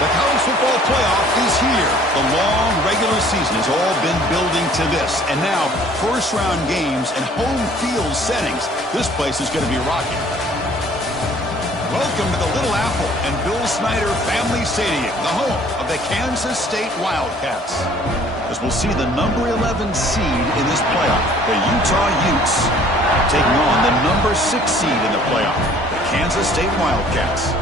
The college football playoff is here. The long regular season has all been building to this. And now, first-round games and home field settings. This place is going to be rocking. Welcome to the Little Apple and Bill Snyder Family Stadium, the home of the Kansas State Wildcats. As we'll see the number 11 seed in this playoff, the Utah Utes, taking on the number 6 seed in the playoff, the Kansas State Wildcats.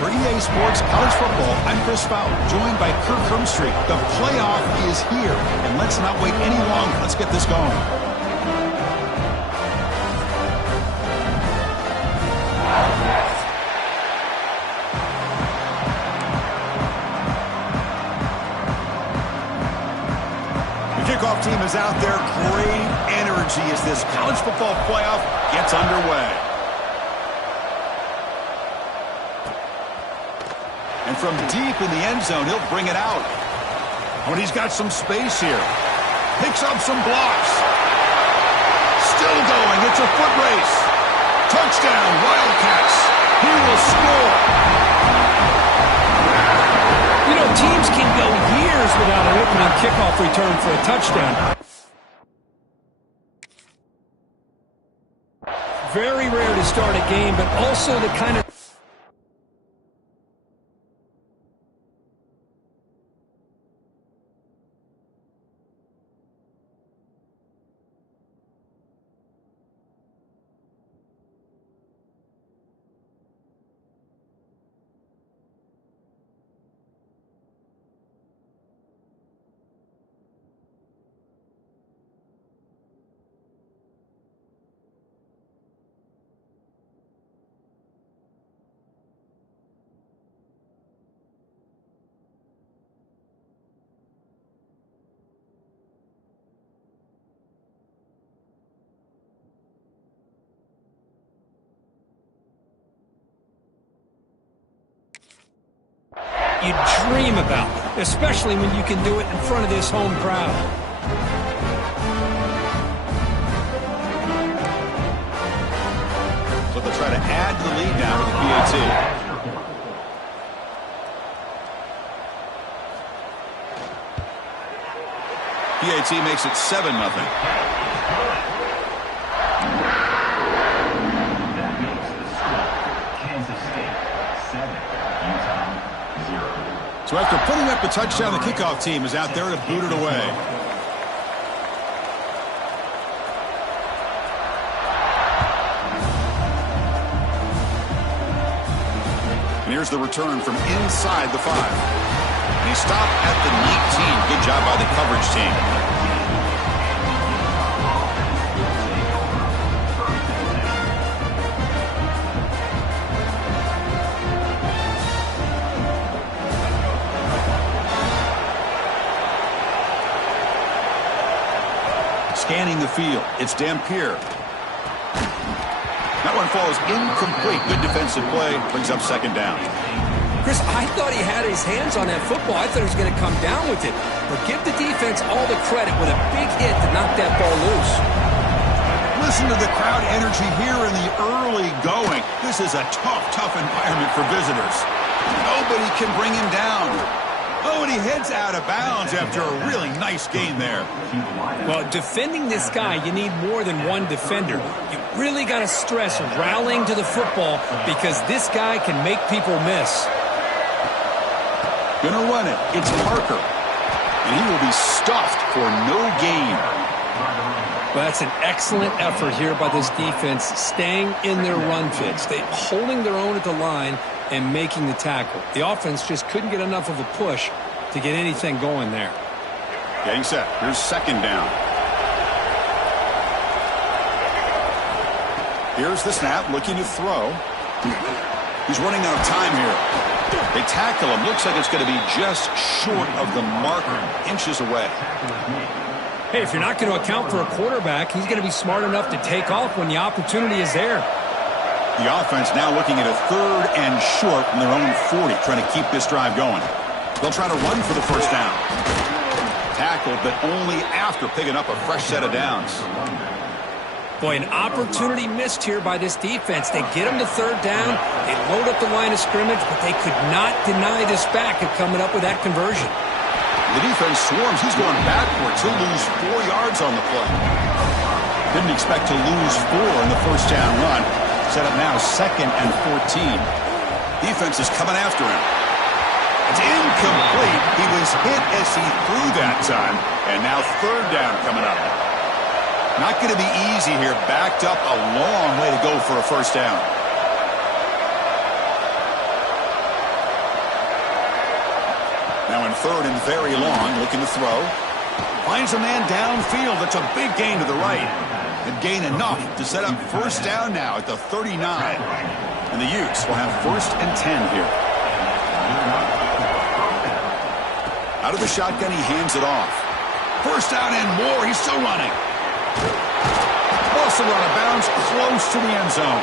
For EA Sports College Football, I'm Chris Fowler, joined by Kirk Herbstreit. The playoff is here, and let's not wait any longer. Let's get this going. The kickoff team is out there. Great energy as this college football playoff gets underway. And from deep in the end zone, he'll bring it out. Oh, and he's got some space here. Picks up some blocks. Still going. It's a foot race. Touchdown, Wildcats. He will score. You know, teams can go years without an opening kickoff return for a touchdown. Very rare to start a game, but also the kind of... you dream about, especially when you can do it in front of this home crowd. So they'll try to add to the lead now with the PAT. PAT makes it 7-0. So after putting up a touchdown, the kickoff team is out there to boot it away. And here's the return from inside the 5. And he stopped at the neat team. Good job by the coverage team. Scanning the field, it's Dampier. That one falls incomplete. Good defensive play, brings up second down. Chris, I thought he had his hands on that football. I thought he was going to come down with it. But give the defense all the credit with a big hit to knock that ball loose. Listen to the crowd energy here in the early going. This is a tough environment for visitors. Nobody can bring him down. Oh, and he heads out of bounds after a really nice gain there. Well, defending this guy, you need more than one defender. You really got to stress rallying to the football because this guy can make people miss. Gonna run it. It's Parker. And he will be stuffed for no gain. Well, that's an excellent effort here by this defense, staying in their run fits. They holding their own at the line and making the tackle. The offense just couldn't get enough of a push to get anything going there. Getting set. Here's second down. Here's the snap, looking to throw. He's running out of time here. They tackle him. Looks like it's going to be just short of the marker, inches away. Hey, if you're not going to account for a quarterback, he's going to be smart enough to take off when the opportunity is there. The offense now looking at a 3rd and short from their own 40, trying to keep this drive going. They'll try to run for the first down. Tackled, but only after picking up a fresh set of downs. Boy, an opportunity missed here by this defense. They get them to third down. They load up the line of scrimmage, but they could not deny this back of coming up with that conversion. The defense swarms. He's going backwards. He'll lose 4 yards on the play. Didn't expect to lose 4 in the first down run. Set up now 2nd and 14. Defense is coming after him. It's incomplete. He was hit as he threw that time. And now third down coming up. Not going to be easy here. Backed up a long way to go for a first down. Now in third and very long, looking to throw. Finds a man downfield. That's a big gain to the right. And gain enough to set up first down now at the 39. And the Utes will have 1st and 10 here. Out of the shotgun, he hands it off. First down and more. He's still running. Also out of bounds, close to the end zone.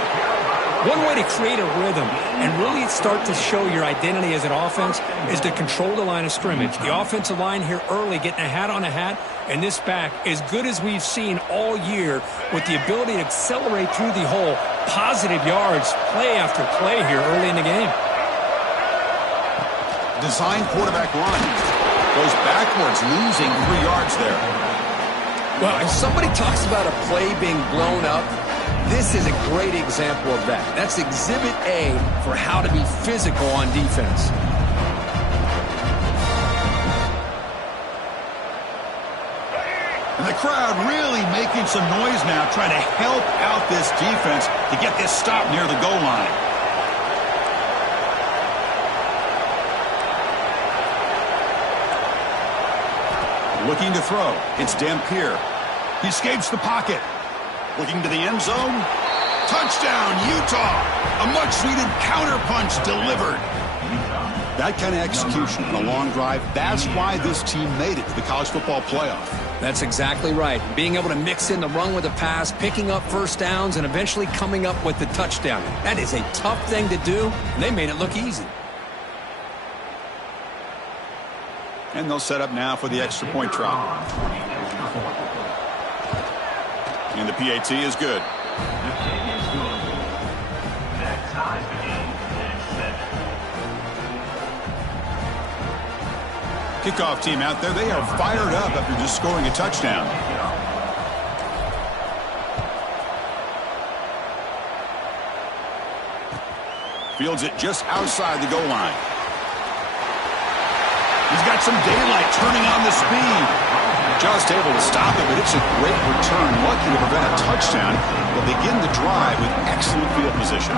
One way to create a rhythm and really start to show your identity as an offense is to control the line of scrimmage. The offensive line here early getting a hat on a hat, and this back, as good as we've seen all year, with the ability to accelerate through the hole, positive yards, play after play here early in the game. Design quarterback run. Goes backwards, losing 3 yards there. Well, if somebody talks about a play being blown up, this is a great example of that. That's Exhibit A for how to be physical on defense. And the crowd really making some noise now, trying to help out this defense to get this stop near the goal line. Looking to throw. It's Dampier. He escapes the pocket. Looking to the end zone. Touchdown, Utah. A much-needed counterpunch delivered. That kind of execution on a long drive, that's why this team made it to the college football playoff. That's exactly right. Being able to mix in the run with the pass, picking up first downs, and eventually coming up with the touchdown. That is a tough thing to do, and they made it look easy. And they'll set up now for the extra point try. And the PAT is good. Kickoff team out there, they are fired up after just scoring a touchdown. Fields it just outside the goal line. He's got some daylight turning on the speed. Just able to stop it, but it's a great return. Lucky to prevent a touchdown. They'll begin the drive with excellent field position.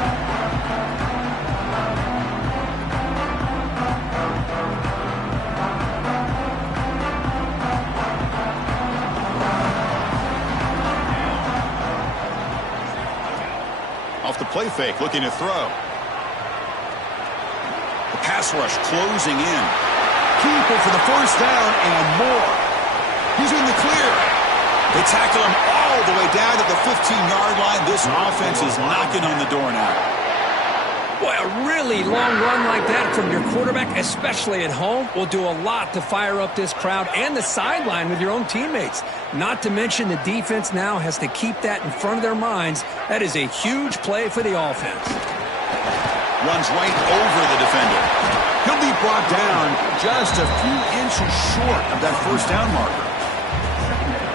Off the play fake, looking to throw. The pass rush closing in. Keeper for the first down and more. He's in the clear. They tackle him all the way down to the 15-yard line. This offense is knocking on the door now. Boy, a really long run like that from your quarterback, especially at home, will do a lot to fire up this crowd and the sideline with your own teammates. Not to mention the defense now has to keep that in front of their minds. That is a huge play for the offense. Runs right over the defender. He'll be brought down just a few inches short of that first down marker.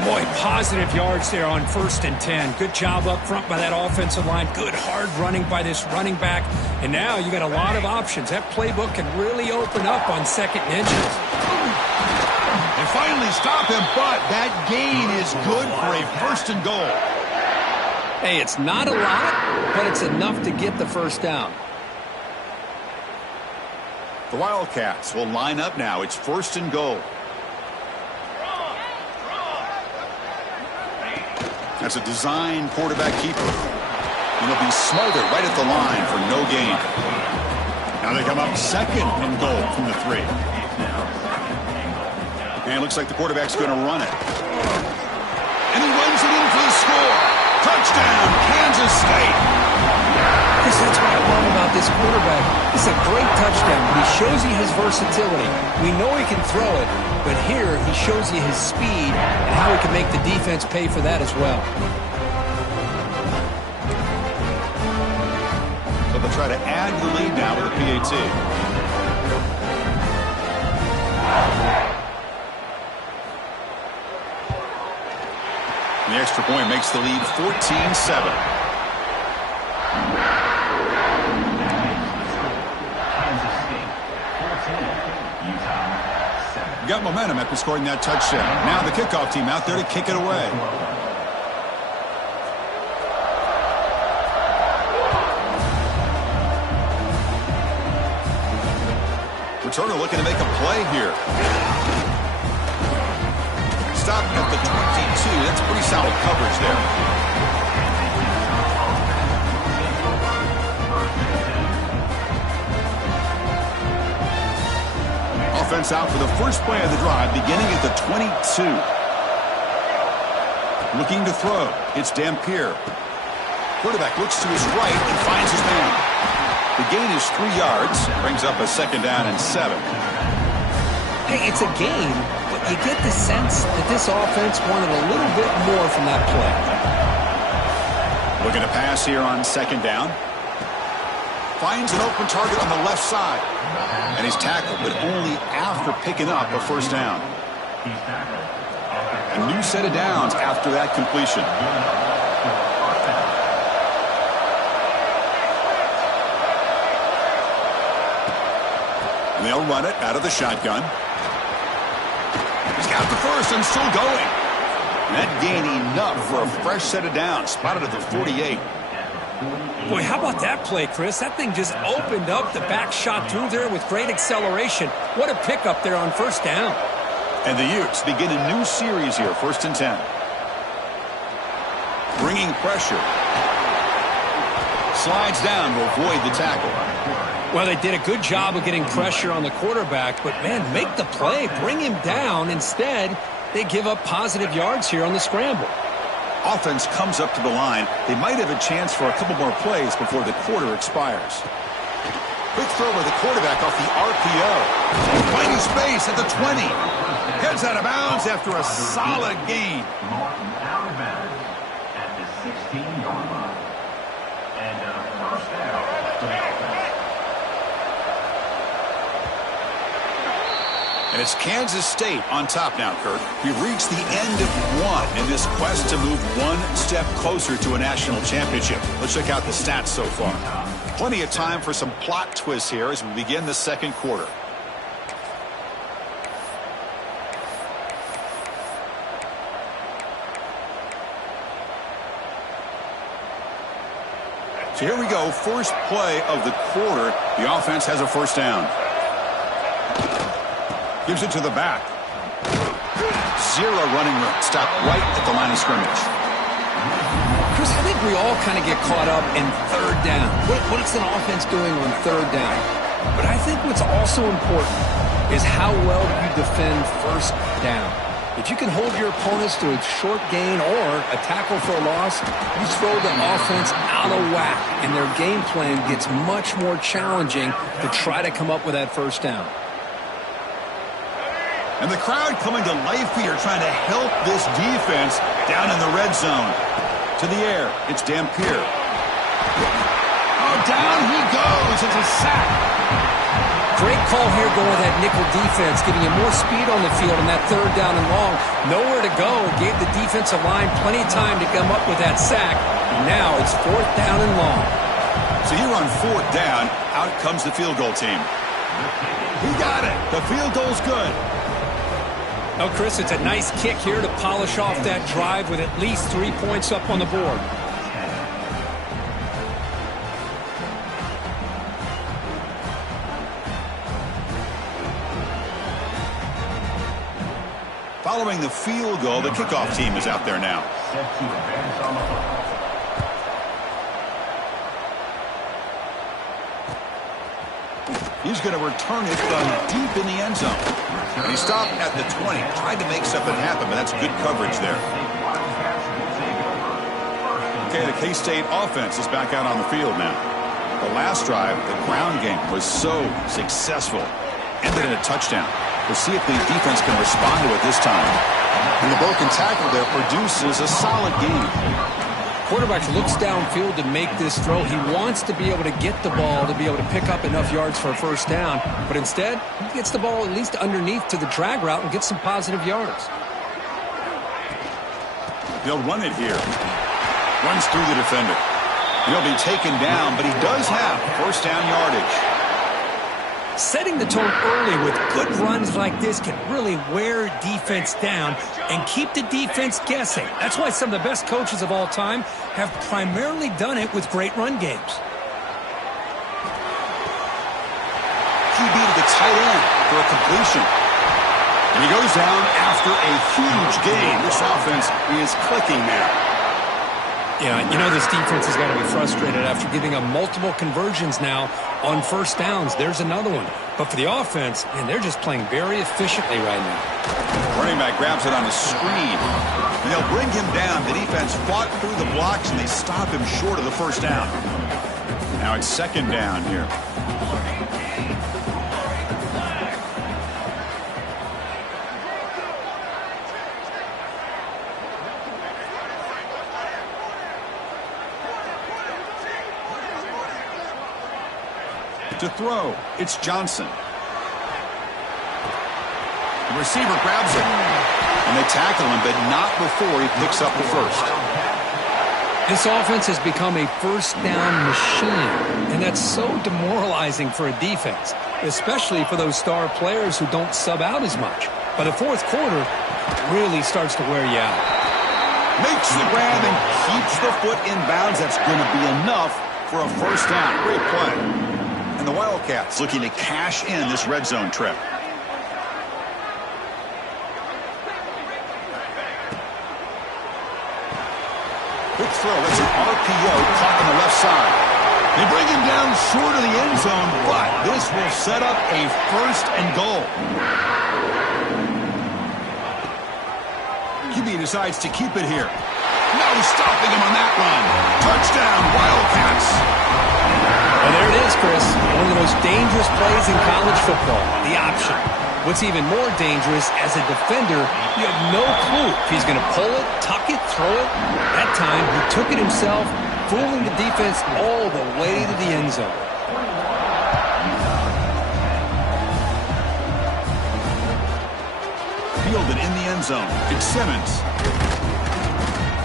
Boy, positive yards there on 1st and 10. Good job up front by that offensive line. Good hard running by this running back. And now you got a lot of options. That playbook can really open up on 2nd and inches. They finally stop him, but that gain is good for a 1st and goal. Hey, it's not a lot, but it's enough to get the first down. The Wildcats will line up now. It's 1st and goal. That's a design quarterback keeper. And he'll be smothered right at the line for no gain. Now they come up 2nd and goal from the 3. And it looks like the quarterback's going to run it. And he runs it in for the score. Touchdown, Kansas State. That's what I love about this quarterback. It's a great touchdown. He shows you his versatility. We know he can throw it, but here he shows you his speed and how he can make the defense pay for that as well. try to add to the lead now with a PAT. The extra point makes the lead 14-7. Got momentum after scoring that touchdown. Now the kickoff team out there to kick it away. Returner looking to make a play here. Stop at the 22. That's pretty solid coverage there. Offense out for the first play of the drive, beginning at the 22. Looking to throw. It's Dampier. Quarterback looks to his right and finds his man. The gain is 3 yards. Brings up a 2nd down and 7. Hey, it's a gain, but you get the sense that this offense wanted a little bit more from that play. Looking to pass here on 2nd down. Finds an open target on the left side. And he's tackled, but only after picking up a 1st down. A new set of downs after that completion. And they'll run it out of the shotgun. He's got the 1st and still going. And that gain enough for a fresh set of downs. Spotted at the 48. Boy, how about that play, Chris? That thing just opened up. The back shot through there with great acceleration. What a pickup there on 1st down. And the Utes begin a new series here, 1st and 10. Bringing pressure. Slides down to avoid the tackle. Well, they did a good job of getting pressure on the quarterback, but, man, make the play. Bring him down. Instead, they give up positive yards here on the scramble. Offense comes up to the line. They might have a chance for a couple more plays before the quarter expires. Quick throw by the quarterback off the RPO. Finding space at the 20. Heads out of bounds after a solid gain. Martin out of bounds at the 16-yard line. And a 1st down for the offense. And it's Kansas State on top now, Kirk. We've reached the end of one in this quest to move one step closer to a national championship. Let's check out the stats so far. Plenty of time for some plot twists here as we begin the 2nd quarter. So here we go, first play of the quarter. The offense has a 1st down. Gives it to the back. 0 running room. Stop right at the line of scrimmage. Chris, I think we all kind of get caught up in 3rd down. What's an offense doing on 3rd down? But I think what's also important is how well you defend 1st down. If you can hold your opponents to a short gain or a tackle for a loss, you throw the offense out of whack, and their game plan gets much more challenging to try to come up with that 1st down. And the crowd coming to life here, trying to help this defense down in the red zone. To the air, it's Dampier. Oh, down he goes. It's a sack. Great call here going with that nickel defense, giving you more speed on the field on that 3rd down and long. Nowhere to go. Gave the defensive line plenty of time to come up with that sack. And now it's 4th down and long. So here on 4th down, out comes the field goal team. He got it. The field goal's good. Oh, Chris, it's a nice kick here to polish off that drive with at least 3 points up on the board. Following the field goal, the kickoff team is out there now. He's going to return it from deep in the end zone. And he stopped at the 20. Tried to make something happen, but that's good coverage there. Okay, the K-State offense is back out on the field now. The last drive, the ground game, was so successful. Ended in a touchdown. We'll see if the defense can respond to it this time. And the broken tackle there produces a solid game. Quarterback looks downfield to make this throw. He wants to be able to get the ball to be able to pick up enough yards for a first down, but instead, he gets the ball at least underneath to the drag route and gets some positive yards. They'll run it here. Runs through the defender. He'll be taken down, but he does have first down yardage. Setting the tone early with good runs like this can really wear defense down and keep the defense guessing. That's why some of the best coaches of all time have primarily done it with great run games. QB to the tight end for a completion. And he goes down after a huge gain. This offense is clicking now. Yeah, you know this defense has got to be frustrated after giving up multiple conversions now on first downs. There's another one. But for the offense, man, they're just playing very efficiently right now. Running back grabs it on a screen. And they'll bring him down. The defense fought through the blocks, and they stop him short of the first down. Now it's second down here. To throw, it's Johnson. The receiver grabs it, and they tackle him, but not before he picks up the first. This offense has become a first down machine, and that's so demoralizing for a defense, especially for those star players who don't sub out as much. By the fourth quarter, it really starts to wear you out. Makes the grab and keeps the foot in bounds. That's going to be enough for a first down. Great play. And the Wildcats looking to cash in this red zone trip. Quick throw. That's an RPO caught on the left side. They bring him down short of the end zone, but this will set up a first and goal. QB decides to keep it here. No stopping him on that run. Touchdown, Wildcats. Well, there it is, Chris. One of the most dangerous plays in college football, the option. What's even more dangerous, as a defender, you have no clue if he's going to pull it, tuck it, throw it. That time, he took it himself, fooling the defense all the way to the end zone. Fielded in the end zone. It's Simmons.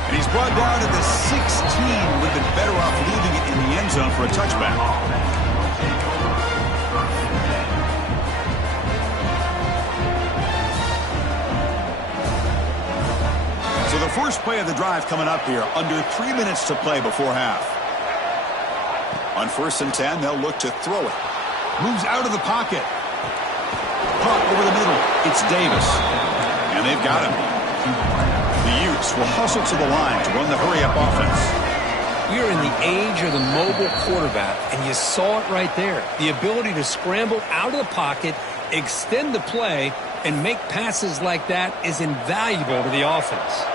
And he's brought down at the 16. Would have been better off leaving it in the end zone for a touchback. So the first play of the drive coming up here. Under 3 minutes to play before half. On 1st and 10, they'll look to throw it. Moves out of the pocket. Caught over the middle. It's Davis. And they've got him. The Utes will hustle to the line to run the hurry-up offense. We are in the age of the mobile quarterback, and you saw it right there. The ability to scramble out of the pocket, extend the play, and make passes like that is invaluable to the offense.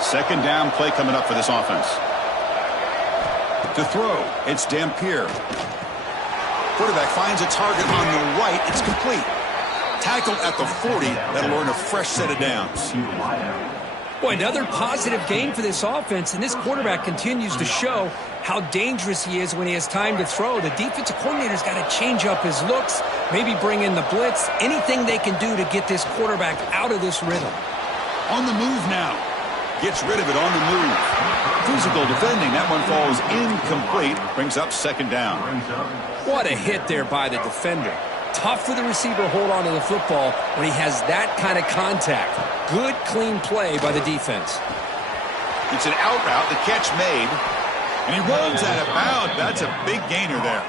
Second down play coming up for this offense. To throw, it's Dampier. Quarterback finds a target on the right. It's complete. Tackled at the 40. That'll earn a fresh set of downs. Boy, another positive game for this offense, and this quarterback continues to show how dangerous he is when he has time to throw. The defensive coordinator's got to change up his looks, maybe bring in the blitz, anything they can do to get this quarterback out of this rhythm. On the move now. Gets rid of it on the move. Physical defending. That one falls incomplete. Brings up second down. What a hit there by the defender. Tough for the receiver to hold on to the football when he has that kind of contact. Good, clean play by the defense. It's an out route. The catch made. And he runs out of bounds. That's a big gainer there.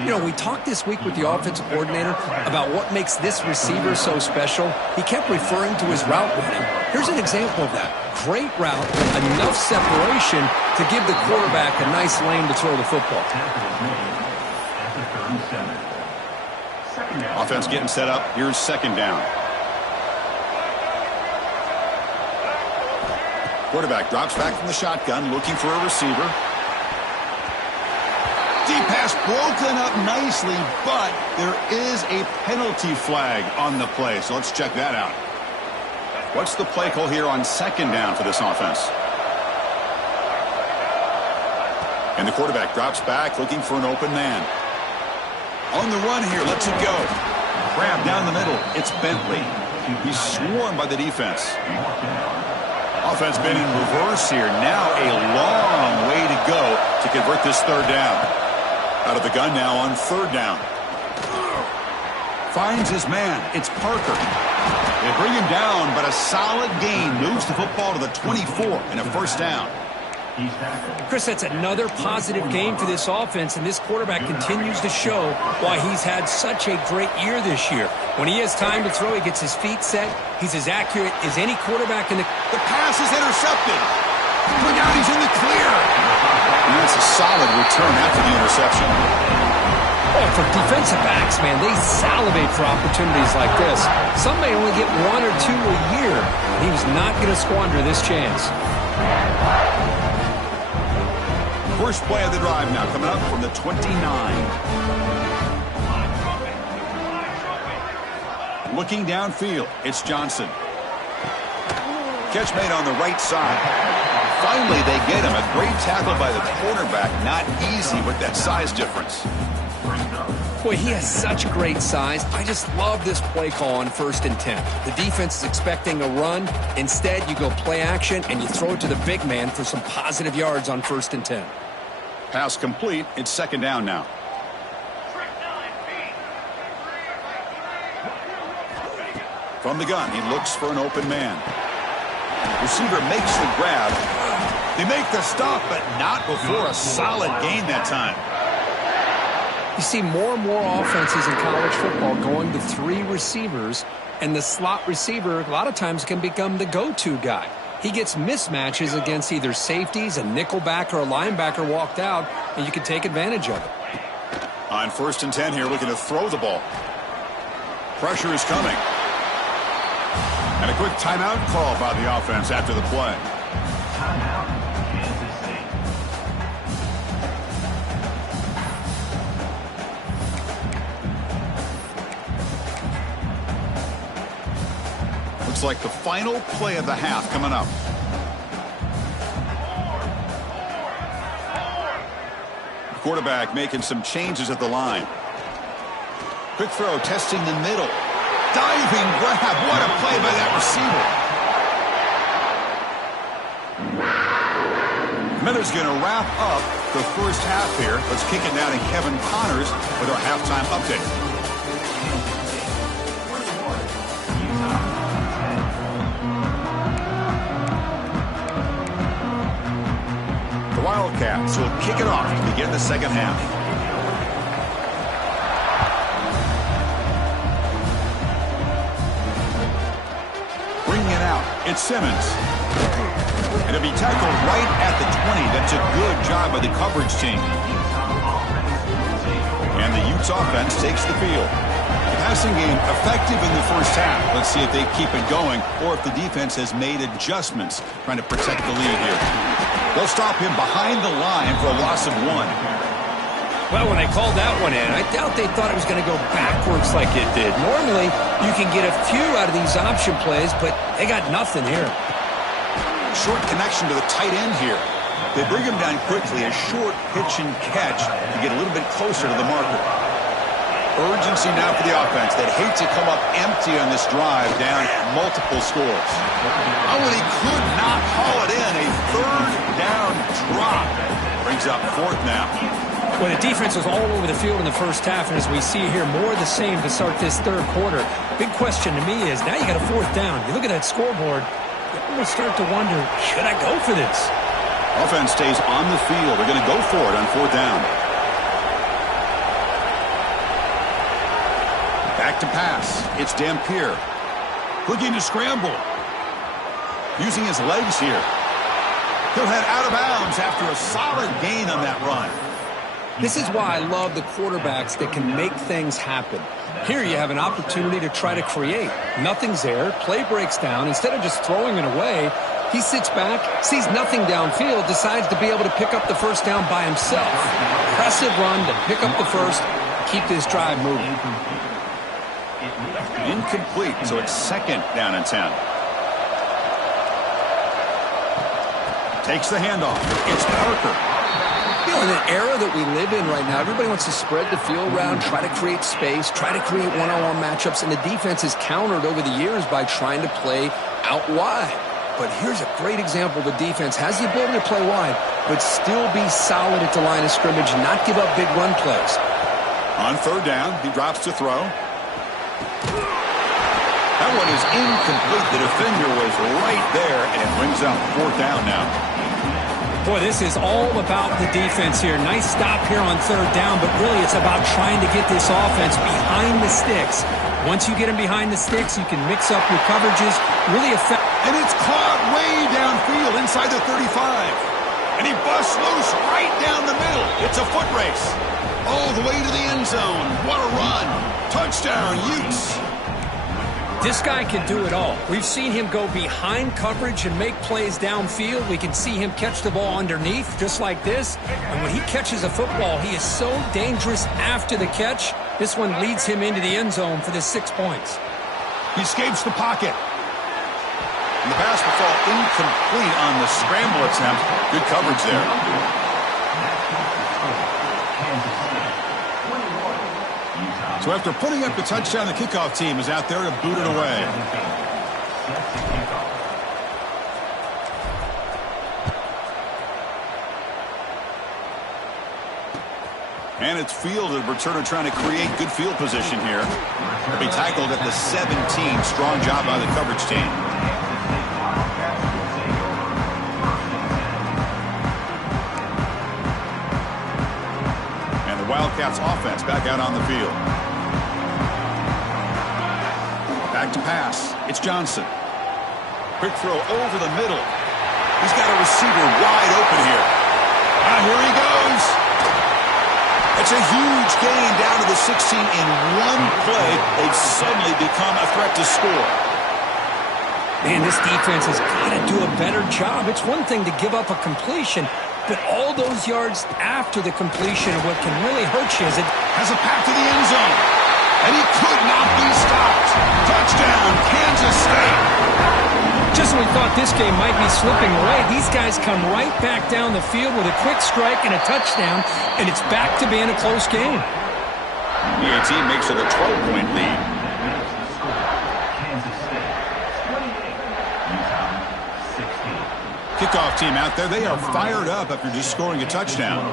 You know, we talked this week with the offensive coordinator about what makes this receiver so special. He kept referring to his route running. Here's an example of that. Great route, enough separation to give the quarterback a nice lane to throw the football. Offense getting set up. Here's second down. Quarterback drops back from the shotgun, looking for a receiver. Deep pass broken up nicely, but there is a penalty flag on the play, so let's check that out. What's the play call here on second down for this offense? And the quarterback drops back looking for an open man. On the run here, lets it go. Grab down the middle. It's Bentley. He's swarmed by the defense. Offense been in reverse here. Now a long way to go to convert this third down. Out of the gun now on third down. Finds his man. It's Parker. They bring him down, but a solid gain moves the football to the 24 and a first down. Chris, that's another positive game for this offense, and this quarterback continues to show why he's had such a great year this year. When he has time to throw, he gets his feet set. He's as accurate as any quarterback in the... The pass is intercepted. Look out, he's in the clear. And that's a solid return after the interception. Oh, for defensive backs, man, they salivate for opportunities like this. Some may only get 1 or 2 a year. He was not going to squander this chance. First play of the drive now coming up from the 29. Looking downfield, it's Johnson. Catch made on the right side. Finally, they get him. A great tackle by the cornerback. Not easy with that size difference. Boy, he has such great size. I just love this play call on 1st and 10. The defense is expecting a run. Instead, you go play action, and you throw it to the big man for some positive yards on 1st and 10. Pass complete. It's second down now. From the gun, he looks for an open man. Receiver makes the grab. They make the stop, but not before a solid gain that time. You see more and more offenses in college football going to 3 receivers, and the slot receiver a lot of times can become the go-to guy. He gets mismatches against either safeties, a nickelbacker, or a linebacker walked out, and you can take advantage of it. On 1st and 10 here, looking to throw the ball. Pressure is coming. And a quick timeout call by the offense after the play. Timeout, Kansas State. Looks like the final play of the half coming up. The quarterback making some changes at the line. Quick throw, testing the middle. Diving grab. What a play by that receiver. Miller's going to wrap up the first half here. Let's kick it down to Kevin Connors with our halftime update. The Wildcats will kick it off to begin the second half. Bringing it out, it's Simmons. And it'll be tackled right at the 20. That's a good job by the coverage team. And the Utes offense takes the field. The passing game effective in the first half. Let's see if they keep it going or if the defense has made adjustments trying to protect the lead here. They'll stop him behind the line for a loss of 1. Well, when they called that one in, I doubt they thought it was going to go backwards like it did. Normally, you can get a few out of these option plays, but they got nothing here. Short connection to the tight end here. They bring him down quickly, a short pitch and catch to get a little bit closer to the marker. Urgency now for the offense. They'd hate to come up empty on this drive, down multiple scores. Oh, and he could not haul it in. A third down drop. Brings up 4th now. Well, the defense was all over the field in the first half, and as we see here, more of the same to start this third quarter. Big question to me is, now you got a 4th down. You look at that scoreboard, you're going to start to wonder, should I go for this? Offense stays on the field. They're going to go for it on 4th down. Back to pass. It's Dampier. Looking to scramble. Using his legs here. He'll head out of bounds after a solid gain on that run. This is why I love the quarterbacks that can make things happen. Here you have an opportunity to try to create. Nothing's there. Play breaks down. Instead of just throwing it away, he sits back, sees nothing downfield, decides to be able to pick up the first down by himself. Impressive run to pick up the first, keep this drive moving. Incomplete, so it's 2nd down and 10. Takes the handoff. It's Parker. You know, in an era that we live in right now, everybody wants to spread the field around, try to create space, try to create one-on-one matchups, and the defense is countered over the years by trying to play out wide. But here's a great example. The defense has the ability to play wide, but still be solid at the line of scrimmage and not give up big run plays. On third down, he drops to throw. That one is incomplete. The defender was right there, and it brings out fourth down now. Boy, this is all about the defense here. Nice stop here on third down, but really it's about trying to get this offense behind the sticks. Once you get them behind the sticks, you can mix up your coverages, really affect. And it's caught way downfield inside the 35. And he busts loose right down the middle. It's a foot race. All the way to the end zone. What a run. Touchdown, Utes. This guy can do it all. We've seen him go behind coverage and make plays downfield. We can see him catch the ball underneath, just like this. And when he catches a football, he is so dangerous after the catch. This one leads him into the end zone for the 6 points. He escapes the pocket. And the pass will fall incomplete on the scramble attempt. Good coverage there. So after putting up the touchdown, the kickoff team is out there to boot it away. And it's fielded. Returner trying to create good field position here. He'll be tackled at the 17. Strong job by the coverage team. And the Wildcats offense back out on the field. Back to pass. It's Johnson. Quick throw over the middle. He's got a receiver wide open here. Here he goes. It's a huge gain down to the 16 in one play. They've suddenly become a threat to score. Man, this defense has got to do a better job. It's one thing to give up a completion, but all those yards after the completion are what can really hurt you. As it has a path to the end zone. And he could not be stopped. Touchdown, Kansas State. Just when we thought this game might be slipping away, these guys come right back down the field with a quick strike and a touchdown, and it's back to being a close game. The team makes it a 12-point lead. Kickoff team out there. They are fired up after just scoring a touchdown.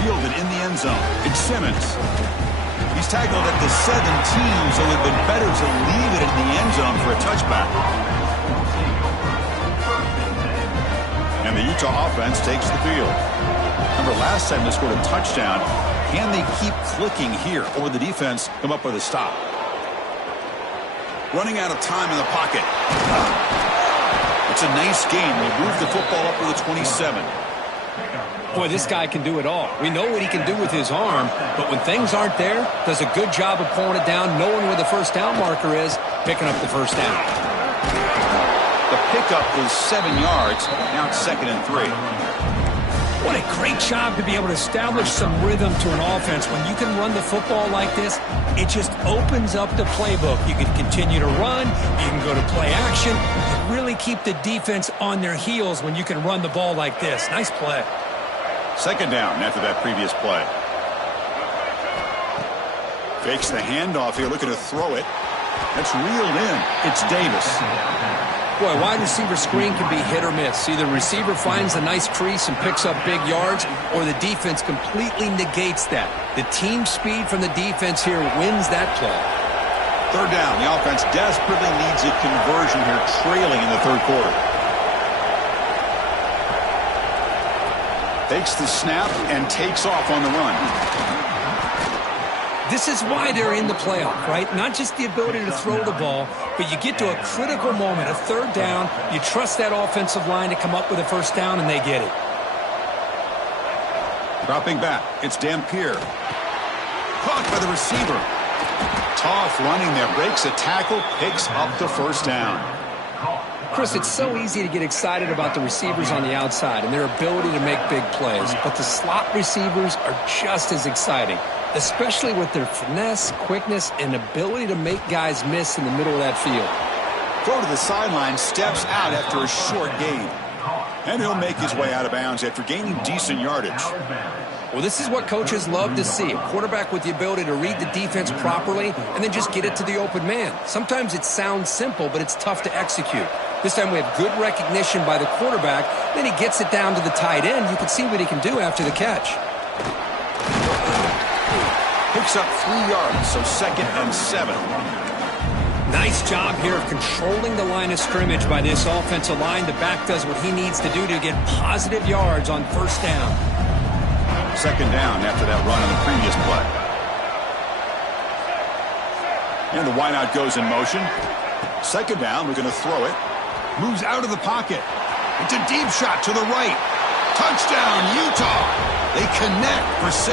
Fielded in the end zone. It's Simmons. He's tackled at the 17, so it would have been better to leave it in the end zone for a touchback. And the Utah offense takes the field. Remember, last time they scored a touchdown. Can they keep clicking here, or will the defense come up with a stop? Running out of time in the pocket. It's a nice game. They move the football up to the 27. Boy, this guy can do it all. We know what he can do with his arm, but when things aren't there, does a good job of pulling it down, knowing where the first down marker is, picking up the first down. The pickup is 7 yards. Now it's 2nd and 3. What a great job to be able to establish some rhythm to an offense. When you can run the football like this, it just opens up the playbook. You can continue to run. You can go to play action. You really keep the defense on their heels when you can run the ball like this. Nice play. 2nd down after that previous play. Fakes the handoff here, looking to throw it. That's reeled in. It's Davis. Boy, wide receiver screen can be hit or miss. Either the receiver finds a nice crease and picks up big yards, or the defense completely negates that. The team speed from the defense here wins that play. 3rd down. The offense desperately needs a conversion here, trailing in the 3rd quarter. Takes the snap and takes off on the run. This is why they're in the playoff, right? Not just the ability to throw the ball, but you get to a critical moment, a 3rd down, you trust that offensive line to come up with a first down, and they get it. Dropping back, it's Dampier. Caught by the receiver. Tough running there, breaks a tackle, picks up the first down. Chris, it's so easy to get excited about the receivers on the outside and their ability to make big plays, but the slot receivers are just as exciting. especially with their finesse, quickness, and ability to make guys miss in the middle of that field. Throw to the sideline, steps out after a short gain. And he'll make his way out of bounds after gaining decent yardage. Well, this is what coaches love to see. A quarterback with the ability to read the defense properly and then just get it to the open man. Sometimes it sounds simple, but it's tough to execute. This time we have good recognition by the quarterback. Then he gets it down to the tight end. You can see what he can do after the catch. Picks up 3 yards, so 2nd and 7. Nice job here of controlling the line of scrimmage by this offensive line. The back does what he needs to do to get positive yards on first down. 2nd down after that run on the previous play. And the wideout goes in motion. 2nd down, we're going to throw it. Moves out of the pocket. It's a deep shot to the right. Touchdown, Utah. They connect for 6.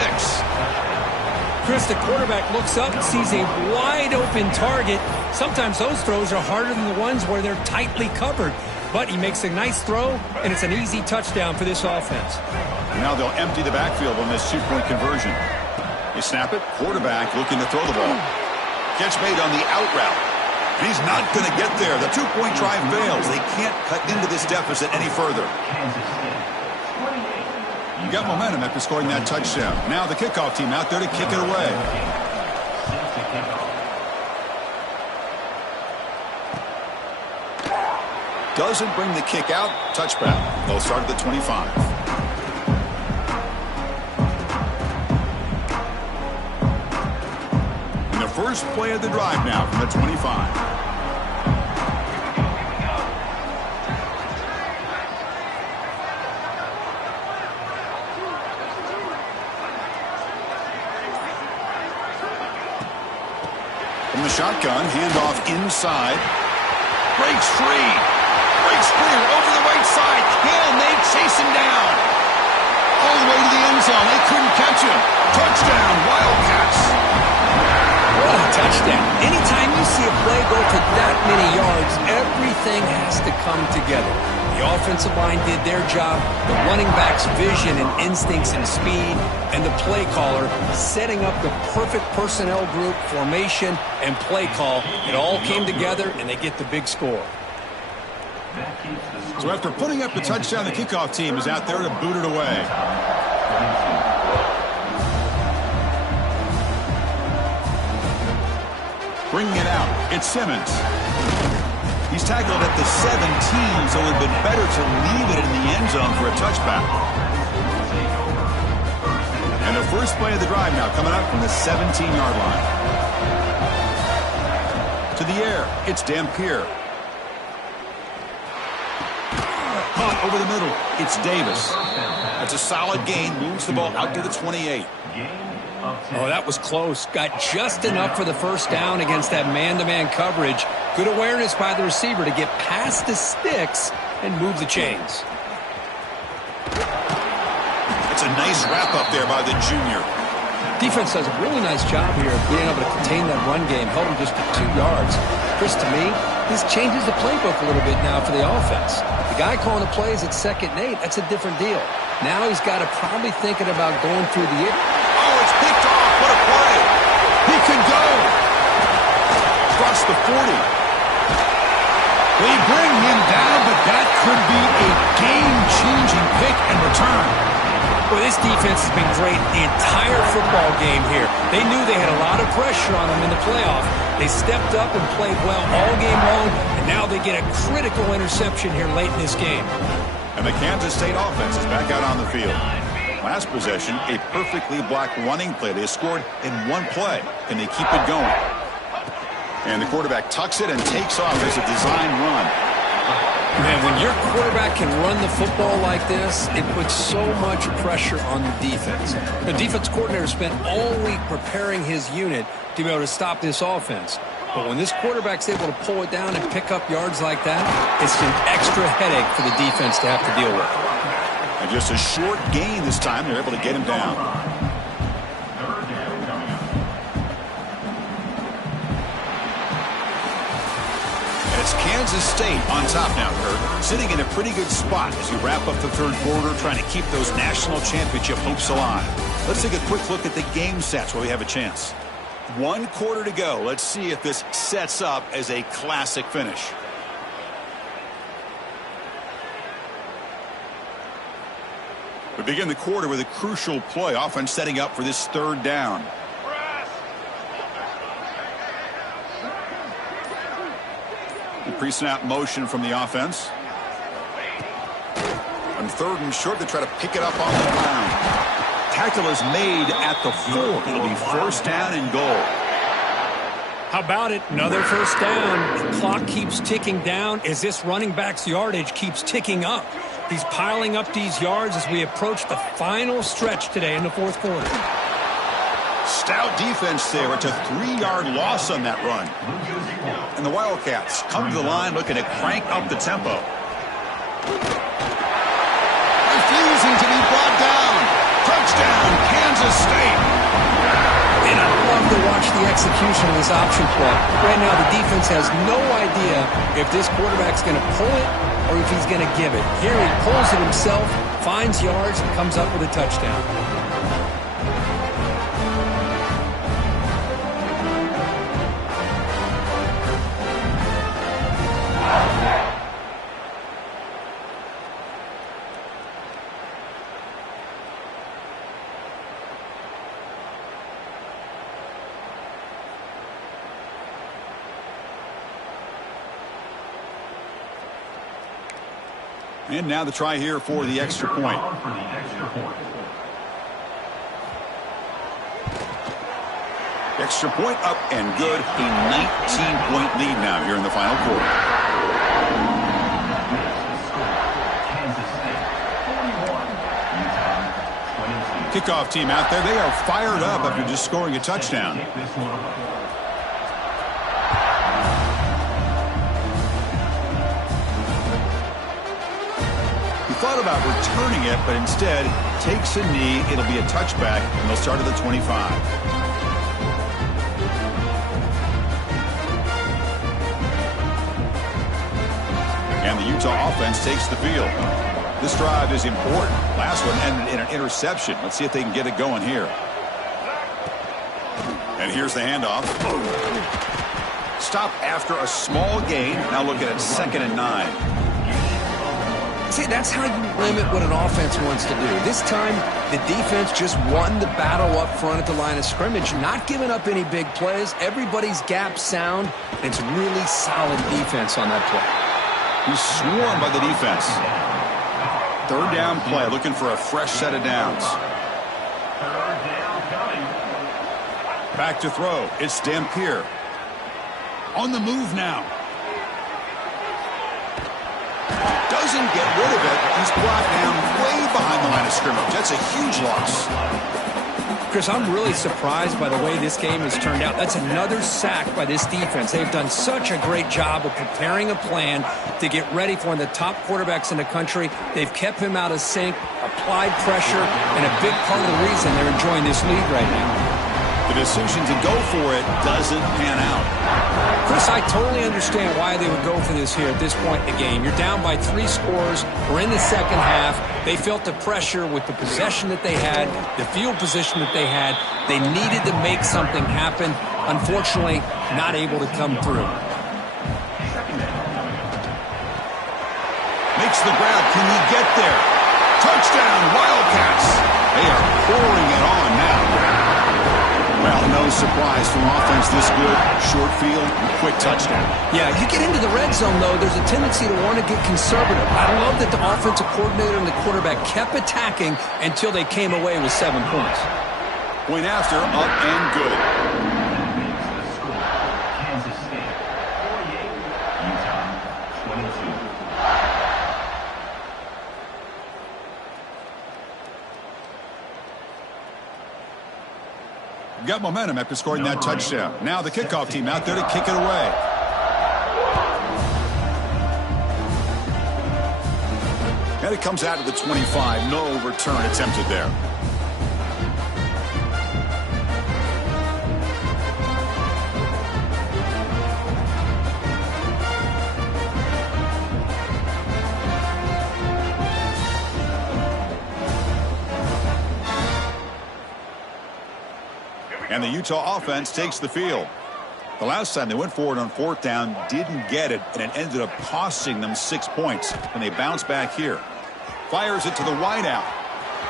Chris, the quarterback looks up and sees a wide-open target. Sometimes those throws are harder than the ones where they're tightly covered. But he makes a nice throw, and it's an easy touchdown for this offense. Now they'll empty the backfield on this 2-point conversion. They snap it. Quarterback looking to throw the ball. Catch made on the out route. And he's not going to get there. The 2-point try fails. They can't cut into this deficit any further. You got momentum after scoring that touchdown. Now the kickoff team out there to kick it away. Doesn't bring the kick out. Touchback. They'll start at the 25. And the first play of the drive now from the 25. From the shotgun, handoff inside. Breaks free. Breaks free over the right side. Can they chase him down? All the way to the end zone. They couldn't catch him. Touchdown, Wildcats. What a touchdown. Anytime you see a play go for that many yards, everything has to come together. The offensive line did their job, the running back's vision and instincts and speed, and the play caller setting up the perfect personnel group, formation, and play call. It all came together, and they get the big score. So after putting up the touchdown, the kickoff team is out there to boot it away. Bringing it out, it's Simmons. He's tackled at the 17, so it would have been better to leave it in the end zone for a touchback. And the first play of the drive now coming up from the 17-yard line. To the air, it's Dampier. Caught over the middle, it's Davis. That's a solid gain, moves the ball out to the 28. Oh, that was close. Got just enough for the first down against that man-to-man coverage. Good awareness by the receiver to get past the sticks and move the chains. It's a nice wrap-up there by the junior. Defense does a really nice job here of being able to contain that run game, held him just to 2 yards. Chris, to me, this changes the playbook a little bit now for the offense. The guy calling the plays at 2nd and 8, that's a different deal. Now he's got to probably thinking about going through the air. Oh, it's picked off. What a play. He can go. Across the 40. They bring him down, but that could be a game-changing pick and return. Well, this defense has been great the entire football game here. They knew they had a lot of pressure on them in the playoff. They stepped up and played well all game long, and now they get a critical interception here late in this game. And the Kansas State offense is back out on the field. Last possession, a perfectly blocked running play. They scored in one play. Can they keep it going? And the quarterback tucks it and takes off as a design run. Man, when your quarterback can run the football like this, it puts so much pressure on the defense. The defense coordinator spent all week preparing his unit to be able to stop this offense. But when this quarterback's able to pull it down and pick up yards like that, it's an extra headache for the defense to have to deal with. And just a short gain this time, they're able to get him down. And it's Kansas State on top now, Kurt, sitting in a pretty good spot as you wrap up the third quarter, trying to keep those national championship hopes alive. Let's take a quick look at the game sets while we have a chance. 1 quarter to go. Let's see if this sets up as a classic finish. We begin the quarter with a crucial play. Offense setting up for this 3rd down. The pre-snap motion from the offense. On 3rd and short, they try to pick it up on the ground. Tackle is made at the 4. It'll be 1st down and goal. How about it? Another 1st down. The clock keeps ticking down as this running back's yardage keeps ticking up. He's piling up these yards as we approach the final stretch today in the 4th quarter. Stout defense there. It's a 3-yard loss on that run. And the Wildcats come to the line looking to crank up the tempo. Refusing to be brought down. Touchdown, Kansas State. And I love to watch the execution of this option play. Right now, the defense has no idea if this quarterback's going to pull it or if he's going to give it. Here he pulls it himself, finds yards, and comes up with a touchdown. And now the try here for the extra point. Extra point up and good. A 19-point lead now here in the final quarter. Kickoff team out there. They are fired up after just scoring a touchdown. Thought about returning it, but instead takes a knee. It'll be a touchback, and they'll start at the 25. And the Utah offense takes the field. This drive is important. Last one ended in an interception. Let's see if they can get it going here. And here's the handoff. Stop after a small gain. Now looking at 2nd and 9. See, that's how you limit what an offense wants to do. This time, the defense just won the battle up front at the line of scrimmage, not giving up any big plays. Everybody's gap sound. It's really solid defense on that play. He's swarmed by the defense. 3rd down play, looking for a fresh set of downs. Back to throw. It's Dampier. On the move now. Doesn't get rid of it. He's brought down way behind the line of scrimmage. That's a huge loss. Chris, I'm really surprised by the way this game has turned out. That's another sack by this defense. They've done such a great job of preparing a plan to get ready for one of the top quarterbacks in the country. They've kept him out of sync, applied pressure, and a big part of the reason they're enjoying this lead right now. The decision to go for it doesn't pan out. Chris, I totally understand why they would go for this here at this point in the game. You're down by 3 scores. We're in the 2nd half. They felt the pressure with the possession that they had, the field position that they had. They needed to make something happen. Unfortunately, not able to come through. Makes the grab. Can he get there? Touchdown, Wildcats. They are pouring it on now. Well, no surprise from offense this good. Short field, quick touchdown. Yeah, you get into the red zone, though, there's a tendency to want to get conservative. I love that the offensive coordinator and the quarterback kept attacking until they came away with 7 points. Point after, up and good. Kansas State 48, Utah 22. Got momentum after scoring that touchdown. Now the kickoff team out there to kick it away. And it comes out of the 25. No return attempted there. And the Utah offense takes the field. The last time they went forward on fourth down, didn't get it, and it ended up costing them 6 points. And they bounce back here. Fires it to the wideout.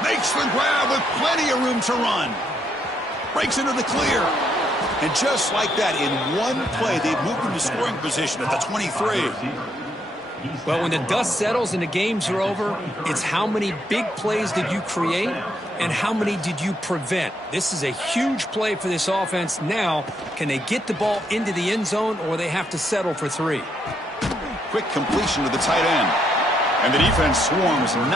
Makes the grab with plenty of room to run. Breaks into the clear. And just like that, in one play, they've moved into scoring position at the 23. Well, when the dust settles and the games are over, it's how many big plays did you create and how many did you prevent. This is a huge play for this offense. Now, can they get the ball into the end zone or they have to settle for 3? Quick completion to the tight end. And the defense swarms 9.